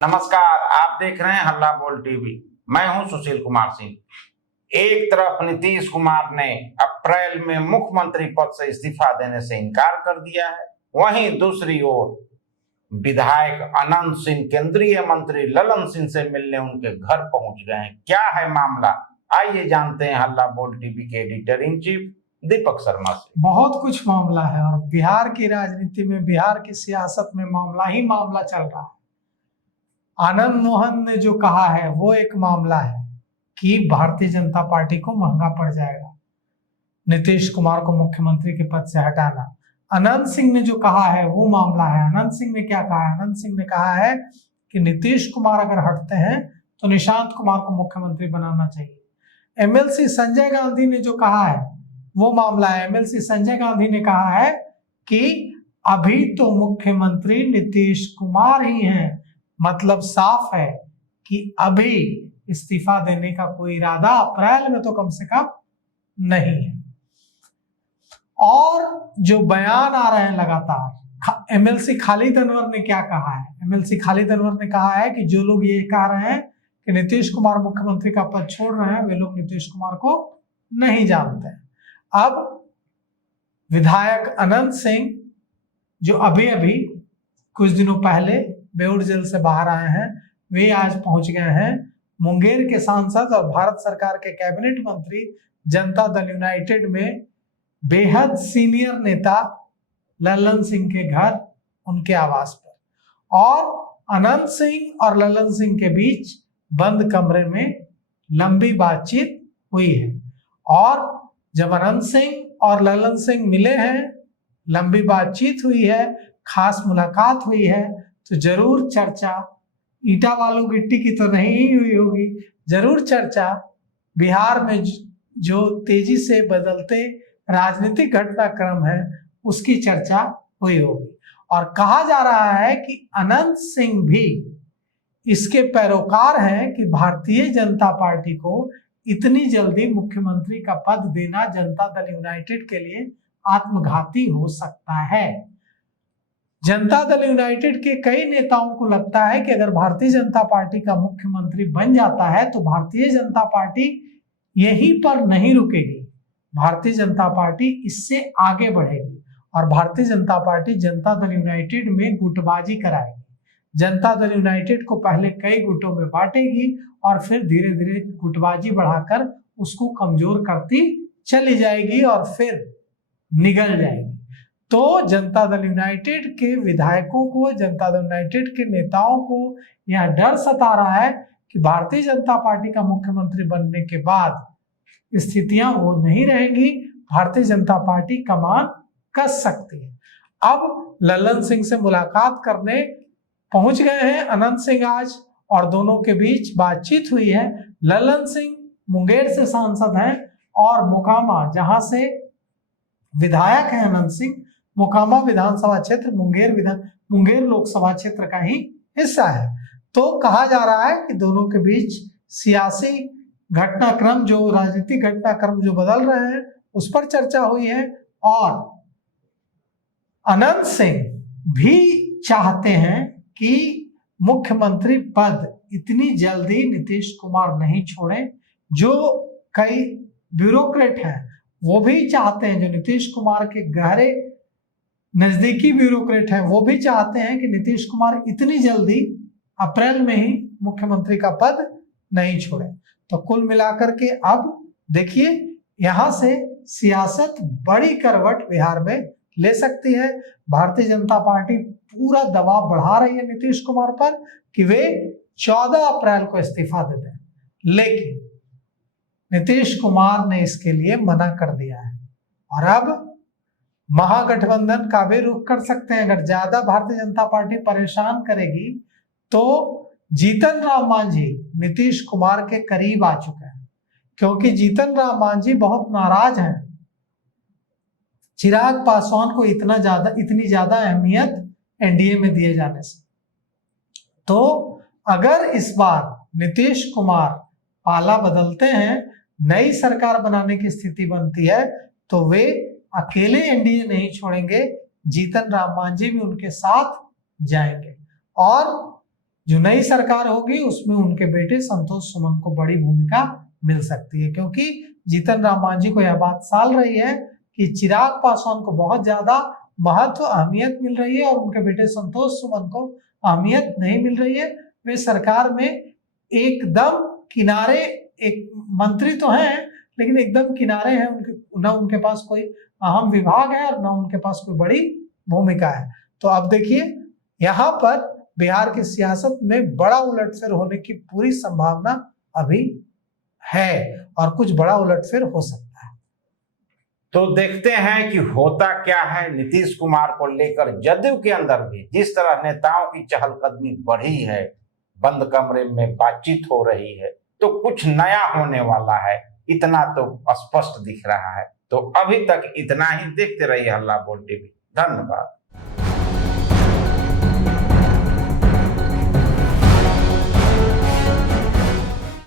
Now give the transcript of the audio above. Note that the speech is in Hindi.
नमस्कार, आप देख रहे हैं हल्ला बोल टीवी। मैं हूं सुशील कुमार सिंह। एक तरफ नीतीश कुमार ने अप्रैल में मुख्यमंत्री पद से इस्तीफा देने से इनकार कर दिया है, वहीं दूसरी ओर विधायक अनंत सिंह केंद्रीय मंत्री ललन सिंह से मिलने उनके घर पहुंच गए हैं। क्या है मामला, आइए जानते हैं हल्ला बोल टीवी के editor in chief Deepak Sharma से। बहुत कुछ मामला है और बिहार की राजनीति में, बिहार की सियासत में मामला ही मामला चल रहा है। आनंद मोहन ने जो कहा है वो एक मामला है कि भारतीय जनता पार्टी को महंगा पड़ जाएगा नीतीश कुमार को मुख्यमंत्री के पद से हटाना। अनंत सिंह ने जो कहा है वो मामला है। अनंत सिंह ने क्या कहा है? अनंत सिंह ने कहा है कि नीतीश कुमार अगर हटते हैं तो निशांत कुमार को मुख्यमंत्री बनाना चाहिए। एमएलसी संजय गांधी ने जो कहा है वो मामला है। एमएलसी संजय गांधी ने कहा है कि अभी तो मुख्यमंत्री नीतीश कुमार ही हैं, मतलब साफ है कि अभी इस्तीफा देने का कोई इरादा अप्रैल में तो कम से कम नहीं है। और जो बयान आ रहे हैं लगातार, एमएलसी खालिद अनवर ने क्या कहा है? एमएलसी खालिद अनवर ने कहा है कि जो लोग ये कह रहे हैं कि नीतीश कुमार मुख्यमंत्री का पद छोड़ रहे हैं, वे लोग नीतीश कुमार को नहीं जानते हैं। अब विधायक अनंत सिंह जो अभी अभी कुछ दिनों पहले बेउर जेल से बाहर आए हैं, वे आज पहुंच गए हैं मुंगेर के सांसद और भारत सरकार के कैबिनेट मंत्री, जनता दल यूनाइटेड में बेहद सीनियर नेता ललन सिंह के घर, उनके आवास पर। और अनंत सिंह और ललन सिंह के बीच बंद कमरे में लंबी बातचीत हुई है। और जब अनंत सिंह और ललन सिंह मिले हैं, लंबी बातचीत हुई है, खास मुलाकात हुई है, तो जरूर चर्चा ईटा बालू गिट्टी की तो नहीं हुई होगी, जरूर चर्चा बिहार में जो तेजी से बदलते राजनीतिक घटनाक्रम है उसकी चर्चा हुई होगी। और कहा जा रहा है कि अनंत सिंह भी इसके पैरोकार हैं कि भारतीय जनता पार्टी को इतनी जल्दी मुख्यमंत्री का पद देना जनता दल यूनाइटेड के लिए आत्मघाती हो सकता है। जनता दल यूनाइटेड के कई नेताओं को लगता है कि अगर भारतीय जनता पार्टी का मुख्यमंत्री बन जाता है तो भारतीय जनता पार्टी यहीं पर नहीं रुकेगी, भारतीय जनता पार्टी इससे आगे बढ़ेगी और भारतीय जनता पार्टी जनता दल यूनाइटेड में गुटबाजी कराएगी। जनता दल यूनाइटेड को पहले कई गुटों में बांटेगी और फिर धीरे धीरे गुटबाजी बढ़ाकर उसको कमजोर करती चली जाएगी और फिर निगल जाएगी। तो जनता दल यूनाइटेड के विधायकों को, जनता दल यूनाइटेड के नेताओं को यह डर सता रहा है कि भारतीय जनता पार्टी का मुख्यमंत्री बनने के बाद स्थितियां वो नहीं रहेंगी, भारतीय जनता पार्टी कमान कस सकती है। अब ललन सिंह से मुलाकात करने पहुंच गए हैं अनंत सिंह आज और दोनों के बीच बातचीत हुई है। ललन सिंह मुंगेर से सांसद हैं और मोकामा, जहां से विधायक हैं अनंत सिंह, मोकामा विधानसभा क्षेत्र मुंगेर लोकसभा क्षेत्र का ही हिस्सा है। तो कहा जा रहा है कि दोनों के बीच सियासी घटनाक्रम, जो राजनीतिक घटनाक्रम जो बदल रहे हैं, उस पर चर्चा हुई है। और अनंत सिंह भी चाहते हैं कि मुख्यमंत्री पद इतनी जल्दी नीतीश कुमार नहीं छोड़े। जो कई ब्यूरोक्रेट हैं वो भी चाहते हैं, जो नीतीश कुमार के गहरे नजदीकी ब्यूरोक्रेट हैं वो भी चाहते हैं कि नीतीश कुमार इतनी जल्दी अप्रैल में ही मुख्यमंत्री का पद नहीं छोड़े। तो कुल मिलाकर के अब देखिए, यहां से सियासत बड़ी करवट बिहार में ले सकती है। भारतीय जनता पार्टी पूरा दबाव बढ़ा रही है नीतीश कुमार पर कि वे 14 अप्रैल को इस्तीफा दे दें, लेकिन नीतीश कुमार ने इसके लिए मना कर दिया है। और अब महागठबंधन का भी रुख कर सकते हैं। अगर ज्यादा भारतीय जनता पार्टी परेशान करेगी तो जीतन राम मांझी नीतीश कुमार के करीब आ चुके हैं, क्योंकि जीतन राम मांझी बहुत नाराज हैं चिराग पासवान को इतनी ज्यादा अहमियत एनडीए में दिए जाने से। तो अगर इस बार नीतीश कुमार पाला बदलते हैं, नई सरकार बनाने की स्थिति बनती है, तो वे अकेले एनडीए नहीं छोड़ेंगे, जीतन राम मांझी भी उनके साथ जाएंगे। और जो नई सरकार होगी उसमें उनके बेटे संतोष सुमन को बड़ी भूमिका मिल सकती है, क्योंकि जीतन राम मांझी को यह बात साल रही है कि चिराग पासवान को बहुत ज्यादा महत्व अहमियत मिल रही है और उनके बेटे संतोष सुमन को अहमियत नहीं मिल रही है। वे सरकार में एकदम किनारे, एक मंत्री तो हैं लेकिन एकदम किनारे हैं, उनके न उनके पास कोई अहम विभाग है और न उनके पास कोई बड़ी भूमिका है। तो अब देखिए यहाँ पर बिहार की सियासत में बड़ा उलटफेर होने की पूरी संभावना अभी है और कुछ बड़ा उलटफेर हो सकता है। तो देखते हैं कि होता क्या है। नीतीश कुमार को लेकर जदयू के अंदर भी जिस तरह नेताओं की चहलकदमी बढ़ी है, बंद कमरे में बातचीत हो रही है, तो कुछ नया होने वाला है, इतना तो स्पष्ट दिख रहा है। तो अभी तक इतना ही। देखते रहिए हल्ला बोल टीवी। धन्यवाद।